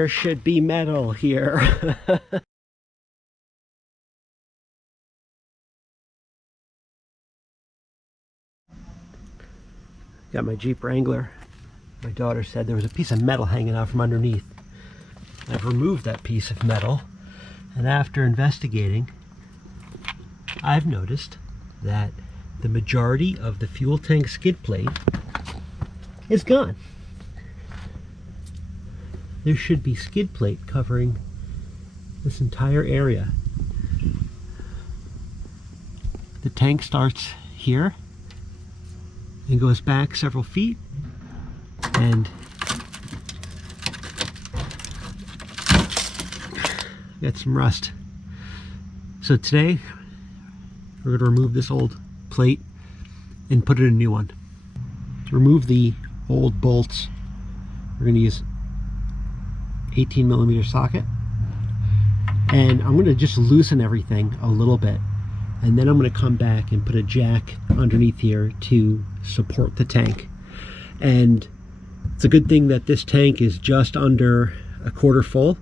there should be metal here. Got my Jeep Wrangler. My daughter said there was a piece of metal hanging out from underneath. I've removed that piece of metal, and after investigating, I've noticed that the majority of the fuel tank skid plate is gone. There should be skid plate covering this entire area. The tank starts here and goes back several feet, and got some rust. So today we're going to remove this old plate and put in a new one. Remove the old bolts. We're going to use 18mm socket, and I'm going to just loosen everything a little bit, and then I'm going to come back and put a jack underneath here to support the tank. And it's a good thing that this tank is just under a quarter full,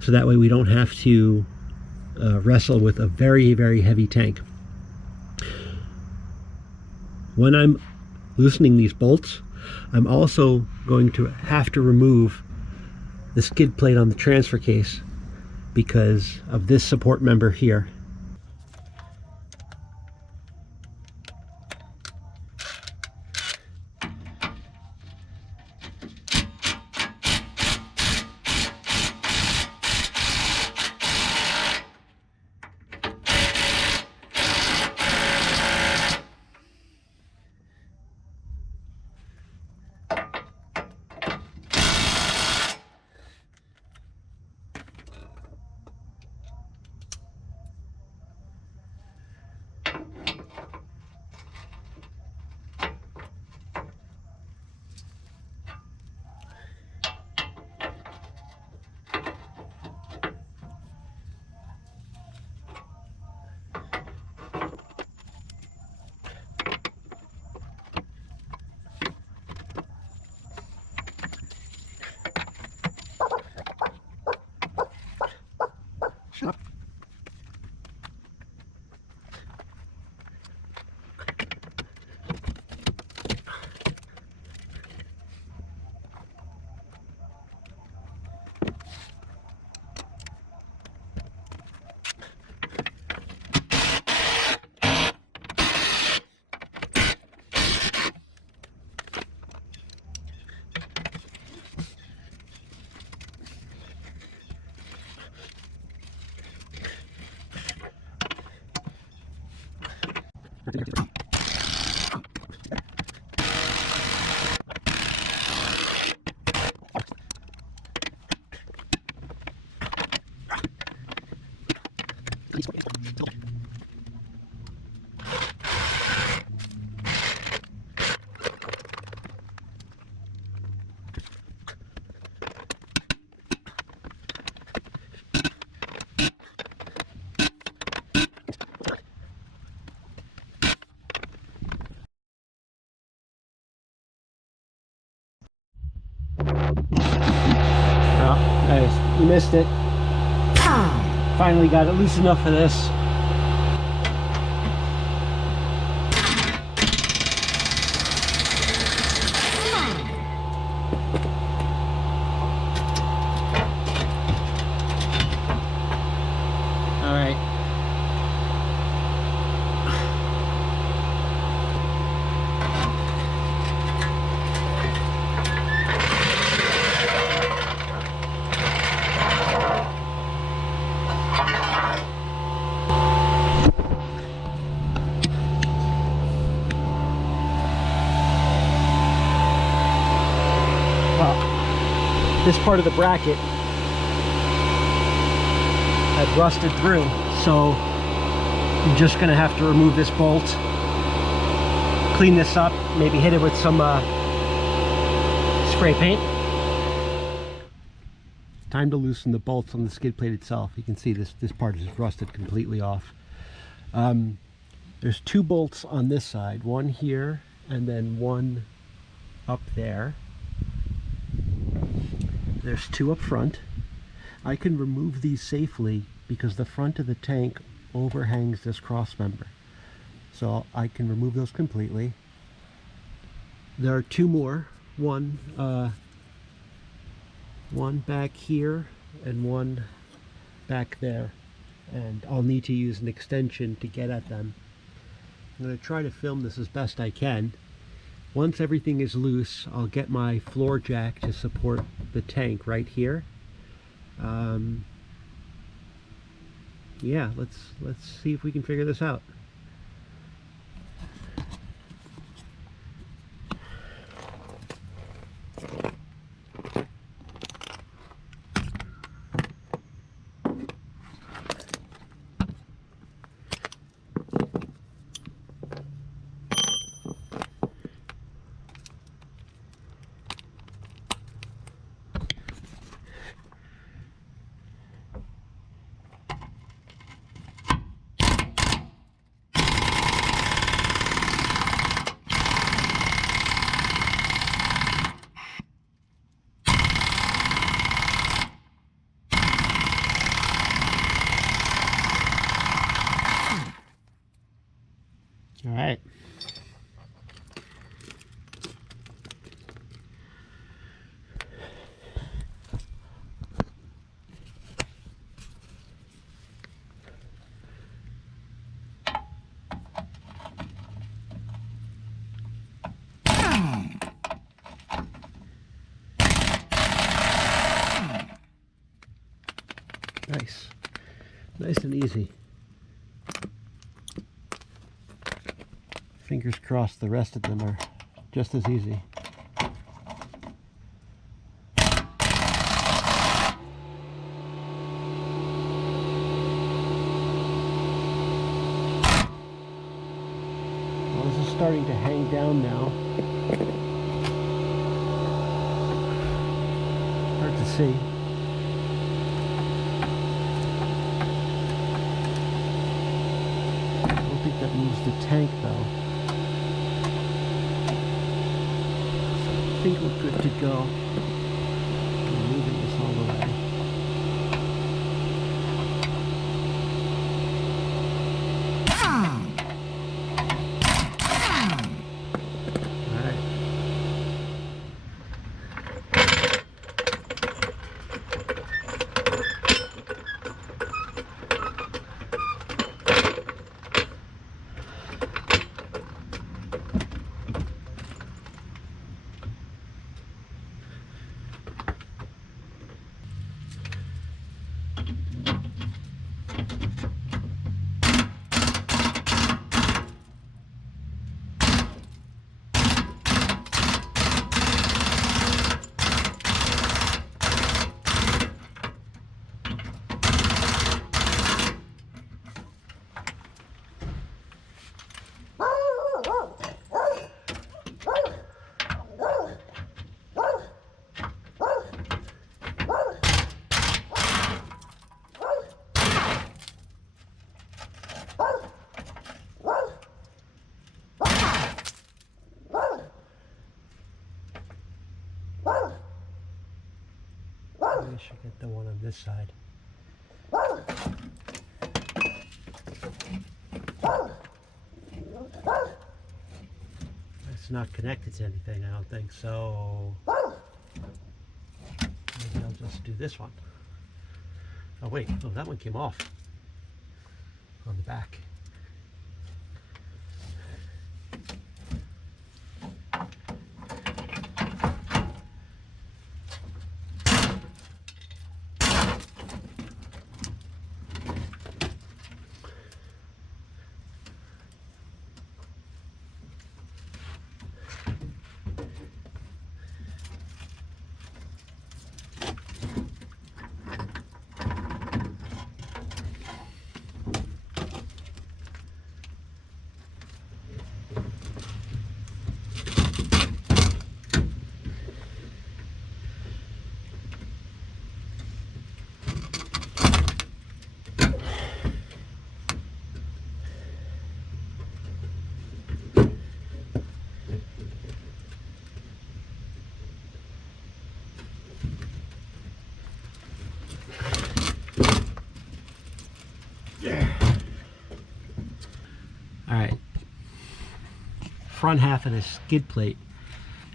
so that way we don't have to wrestle with a very, very heavy tank. When I'm loosening these bolts, I'm also going to have to remove the skid plate on the transfer case because of this support member here. Oh, nice. You missed it. Finally got it loose enough for this. All right. This part of the bracket had rusted through, so you're just going to have to remove this bolt, clean this up, maybe hit it with some spray paint. Time to loosen the bolts on the skid plate itself. You can see this part is rusted completely off. There's two bolts on this side, one here and then one up there. There's two up front, I can remove these safely because the front of the tank overhangs this cross member. So I can remove those completely. There are two more. One back here and one back there. And I'll need to use an extension to get at them. I'm going to try to film this as best I can. Once everything is loose, I'll get my floor jack to support the tank right here. Yeah, let's see if we can figure this out. All right. Nice. Nice and easy. Fingers crossed the rest of them are just as easy. Well, this is starting to hang down now. Hard to see. I don't think that moves the tank though. I think we're good to go. I'm moving this all the way. I should get the one on this side. It's not connected to anything, I don't think, so maybe I'll just do this one. Oh wait, oh, that one came off on the back. All right. Front half of this skid plate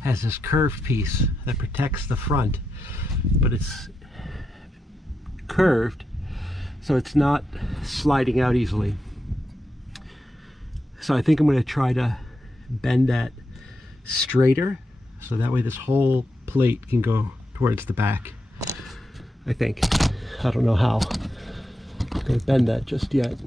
has this curved piece that protects the front, but it's curved so it's not sliding out easily. So I think I'm going to try to bend that straighter so that way this whole plate can go towards the back. I think. I don't know how I'm going to bend that just yet.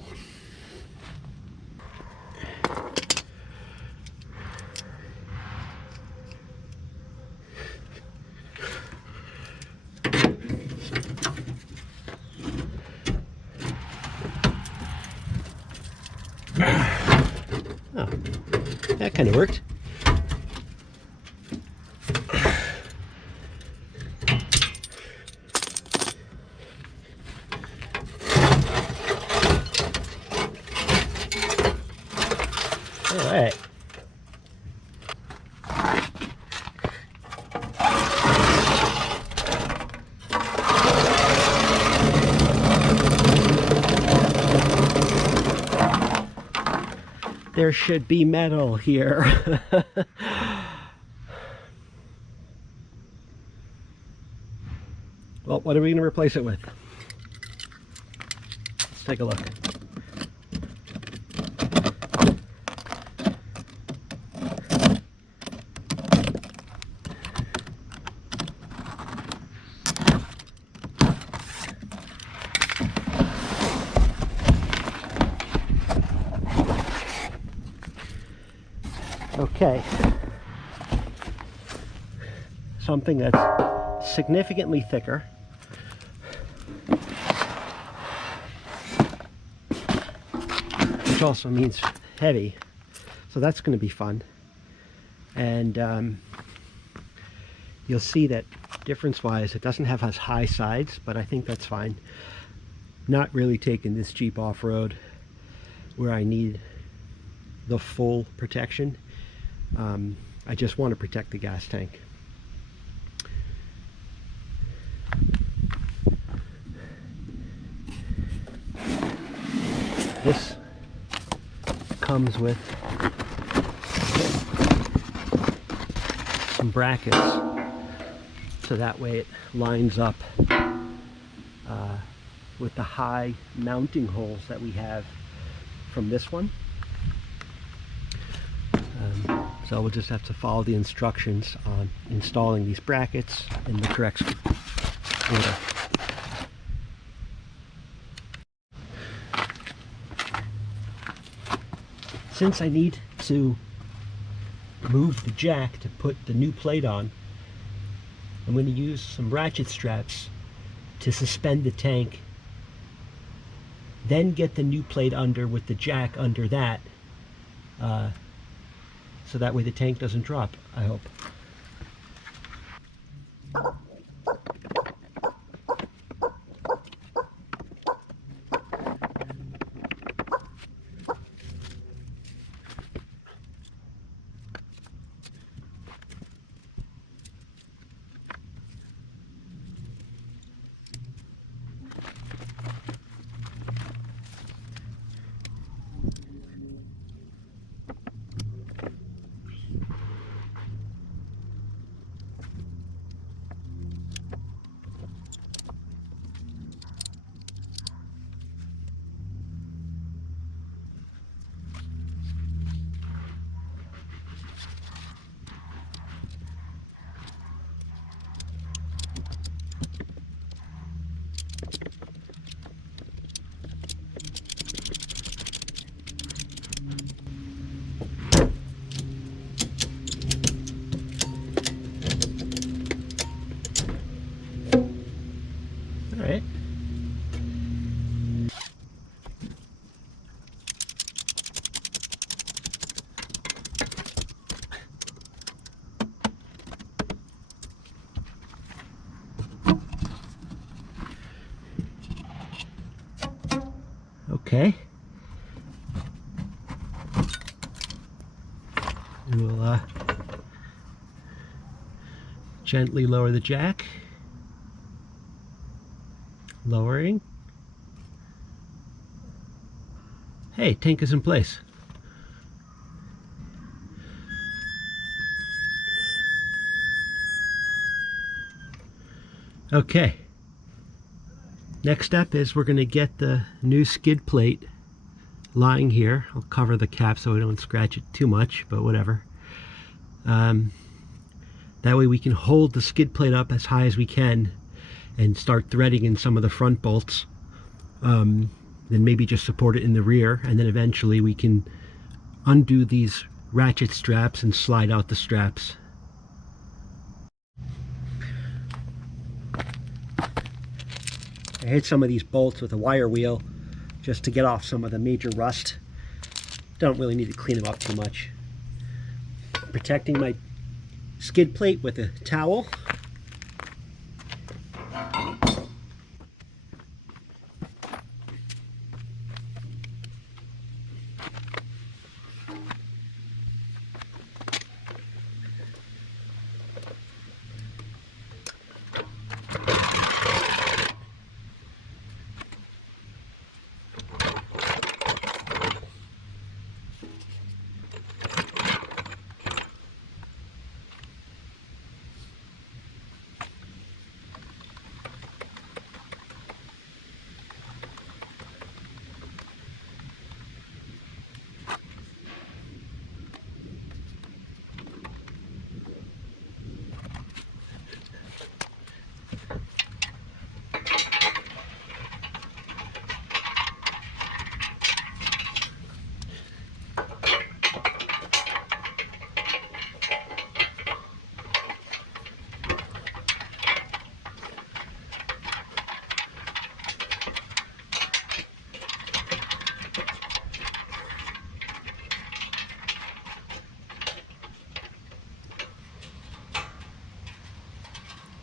Oh, that kind of worked. All right. There should be metal here. Well, what are we going to replace it with? Let's take a look. Okay, something that's significantly thicker, which also means heavy, so that's going to be fun. And you'll see that difference-wise it doesn't have as high sides, but I think that's fine. Not really taking this Jeep off-road where I need the full protection. I just want to protect the gas tank. This comes with some brackets, so that way it lines up with the high mounting holes that we have from this one. So we'll just have to follow the instructions on installing these brackets in the correct order. Since I need to move the jack to put the new plate on, I'm going to use some ratchet straps to suspend the tank, then get the new plate under with the jack under that, so that way the tank doesn't drop, I hope. Alright. Okay. We'll gently lower the jack. Lowering. Hey, tank is in place. Okay, next step is we're going to get the new skid plate lying here. I'll cover the cap so we don't scratch it too much, but whatever. That way we can hold the skid plate up as high as we can and start threading in some of the front bolts. Then maybe just support it in the rear, and then eventually we can undo these ratchet straps and slide out the straps. I hit some of these bolts with a wire wheel just to get off some of the major rust. Don't really need to clean them up too much. Protecting my skid plate with a towel.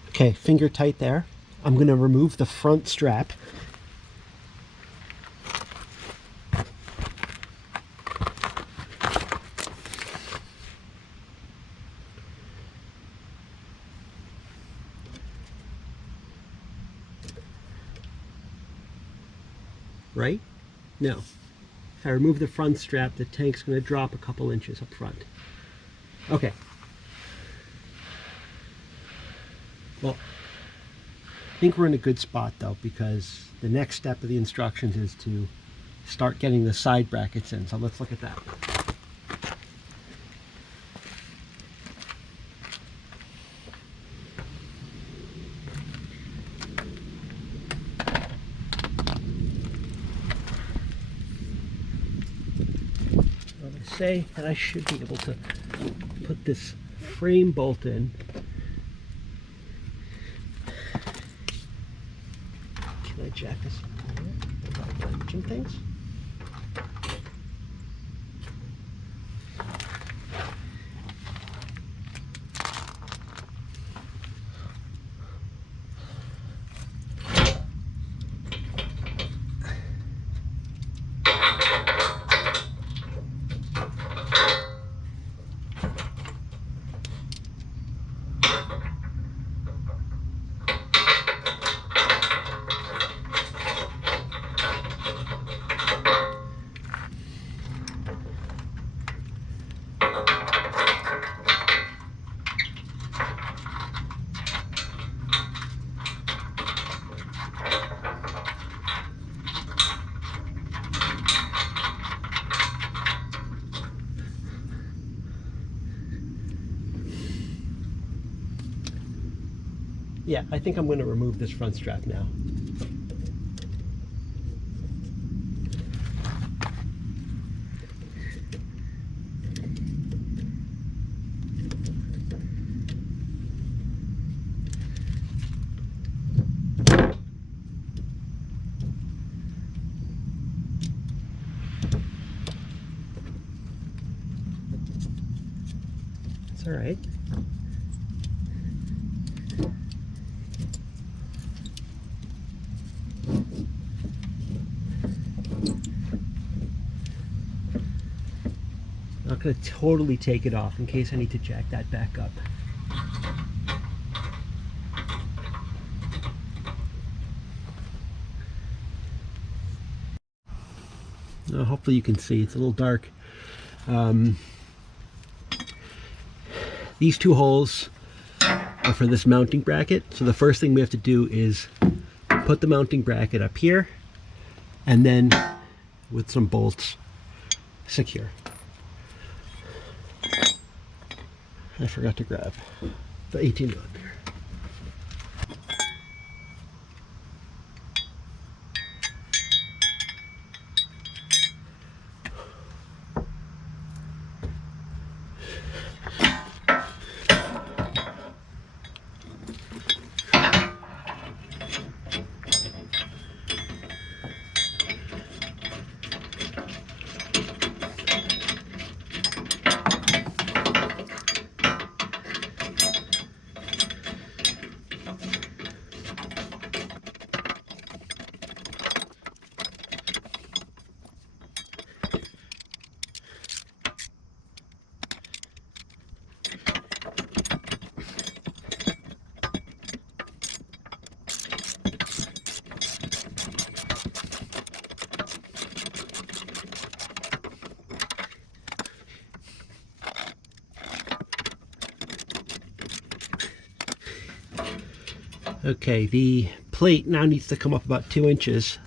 Okay, finger tight there. I'm going to remove the front strap. Right? No. If I remove the front strap, the tank's going to drop a couple inches up front. Okay. Well, I think we're in a good spot though, because the next step of the instructions is to start getting the side brackets in. So let's look at that. I say that I should be able to put this frame bolt in. Can I jack this without damaging things? Yeah, I think I'm going to remove this front strap now. It's all right. I'm not going to totally take it off in case I need to jack that back up. Hopefully you can see, it's a little dark. These two holes are for this mounting bracket. So the first thing we have to do is put the mounting bracket up here, and then with some bolts secure. I forgot to grab the 18mm. Okay, the plate now needs to come up about 2 inches.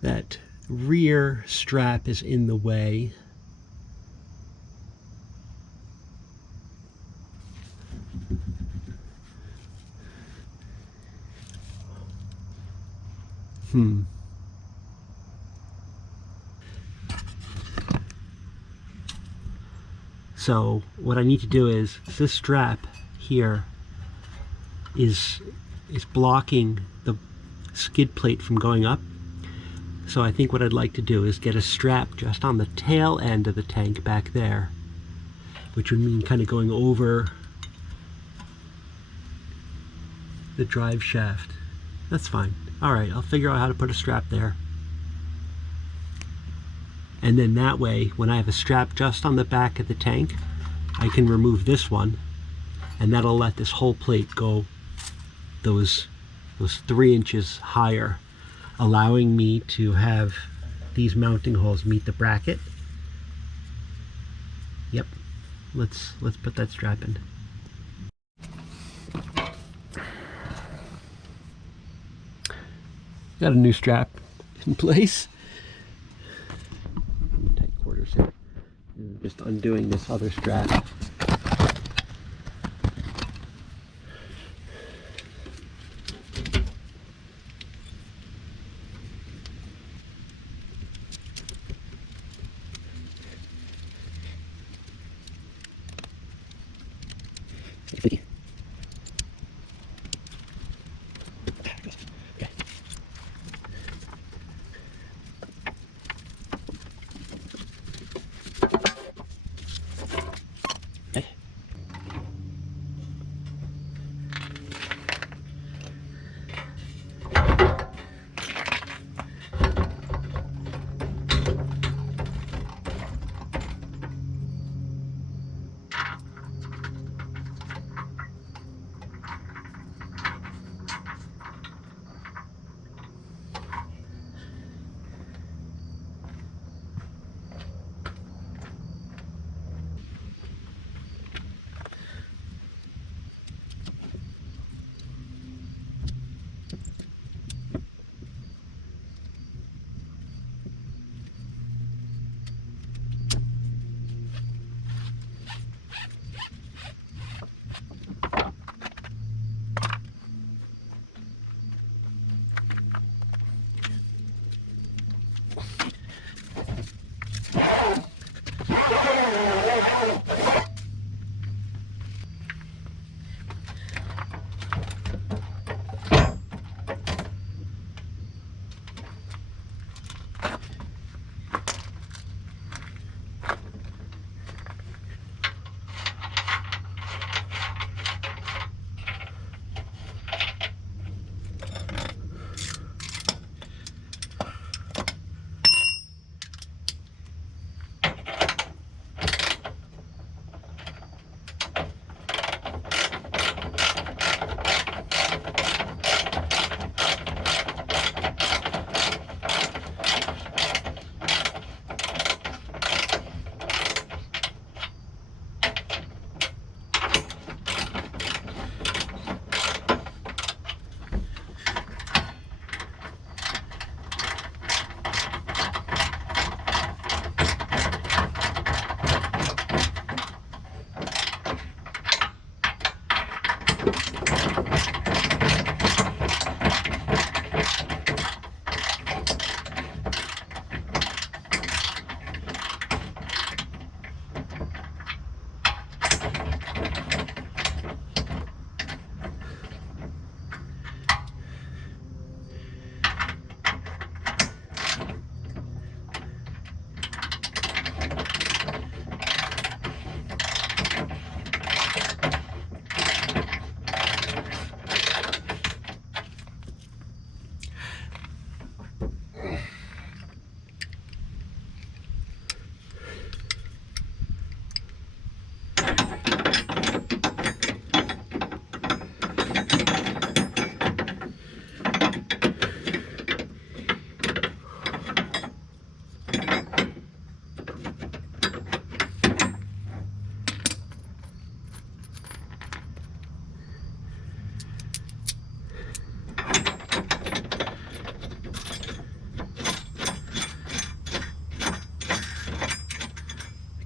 That rear strap is in the way. So what I need to do is this strap here is blocking the skid plate from going up. So I think what I'd like to do is get a strap just on the tail end of the tank back there, which would mean kind of going over the drive shaft. That's fine. All right, I'll figure out how to put a strap there. And then that way, when I have a strap just on the back of the tank, I can remove this one, and that'll let this whole plate go those 3 inches higher, allowing me to have these mounting holes meet the bracket. Yep, let's put that strap in. Got a new strap in place. Tight quarters here. Just undoing this other strap.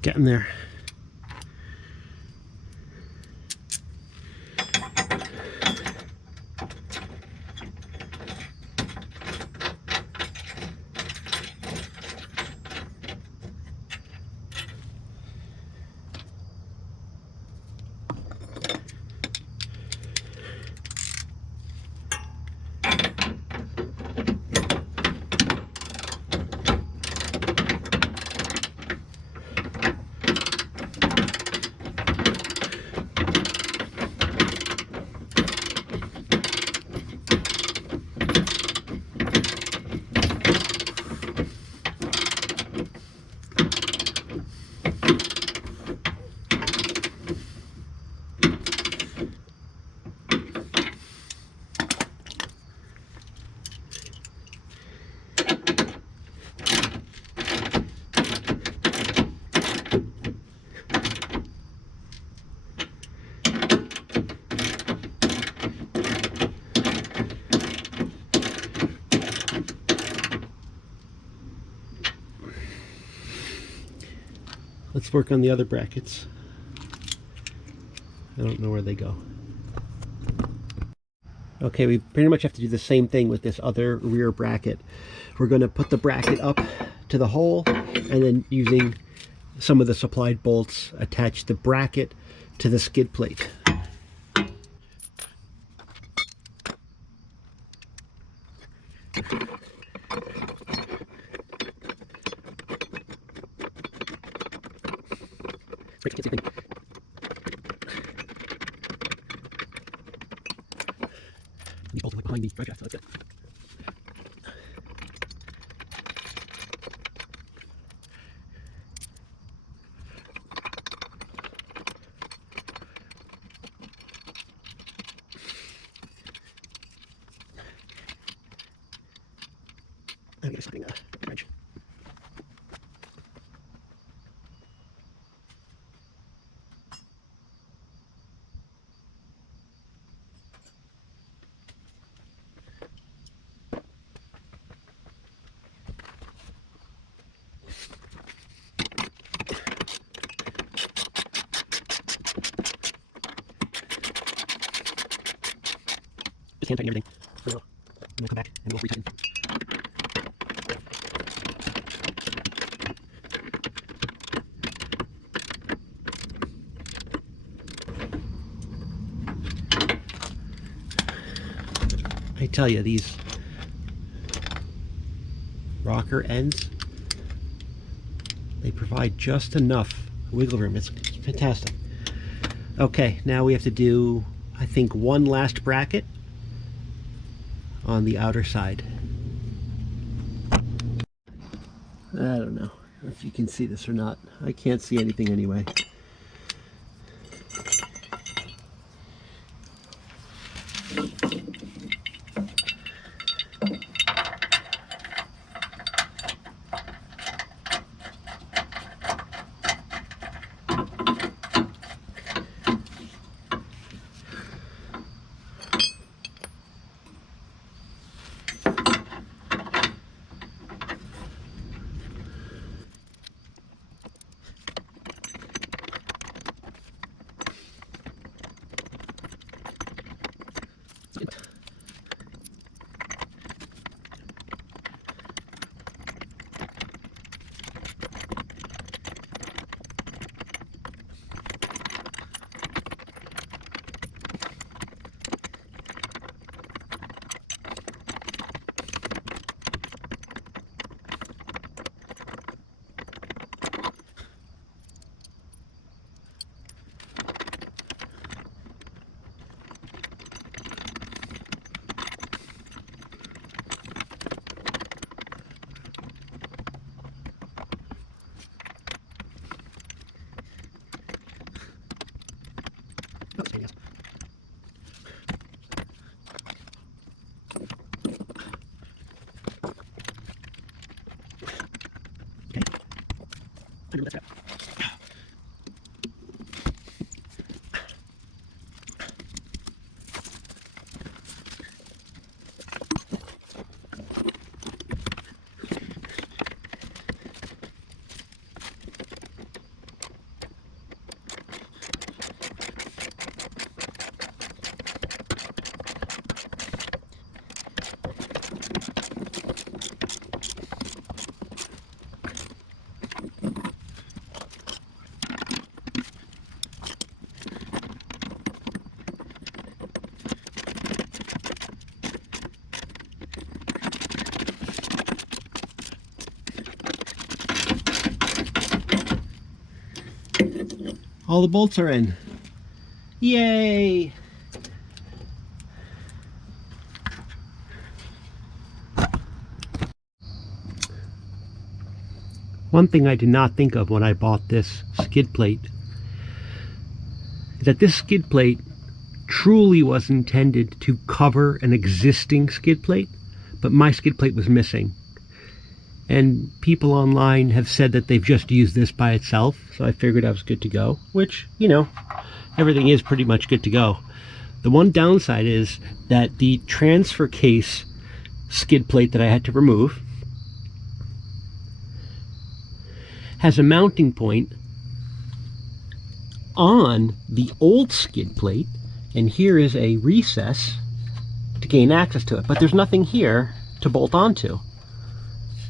Getting there. Let's work on the other brackets. I don't know where they go. Okay, we pretty much have to do the same thing with this other rear bracket. We're going to put the bracket up to the hole, and then using some of the supplied bolts, attach the bracket to the skid plate. These bolts are like behind the drive shaft, so that's good. I'm going to sliding a wrench. Just hand tighten everything for now. And we'll come back and we'll retighten. I tell you, these rocker ends, they provide just enough wiggle room. It's fantastic. Okay, now we have to do, I think, one last bracket on the outer side. I don't know if you can see this or not. I can't see anything anyway. That's it. All the bolts are in. Yay! One thing I did not think of when I bought this skid plate is that this skid plate truly was intended to cover an existing skid plate, but my skid plate was missing. And people online have said that they've just used this by itself, so I figured I was good to go, which, you know, everything is pretty much good to go. The one downside is that the transfer case skid plate that I had to remove has a mounting point on the old skid plate, and here is a recess to gain access to it, but there's nothing here to bolt onto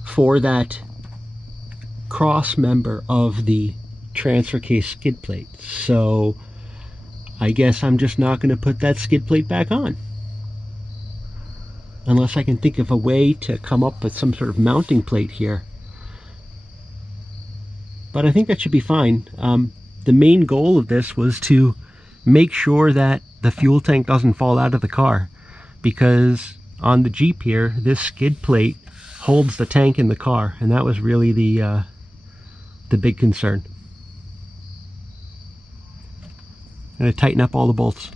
for that cross member of the transfer case skid plate. So I guess I'm just not going to put that skid plate back on unless I can think of a way to come up with some sort of mounting plate here. But I think that should be fine. The main goal of this was to make sure that the fuel tank doesn't fall out of the car, because on the Jeep here, this skid plate holds the tank in the car, and that was really the big concern. I'm going to tighten up all the bolts.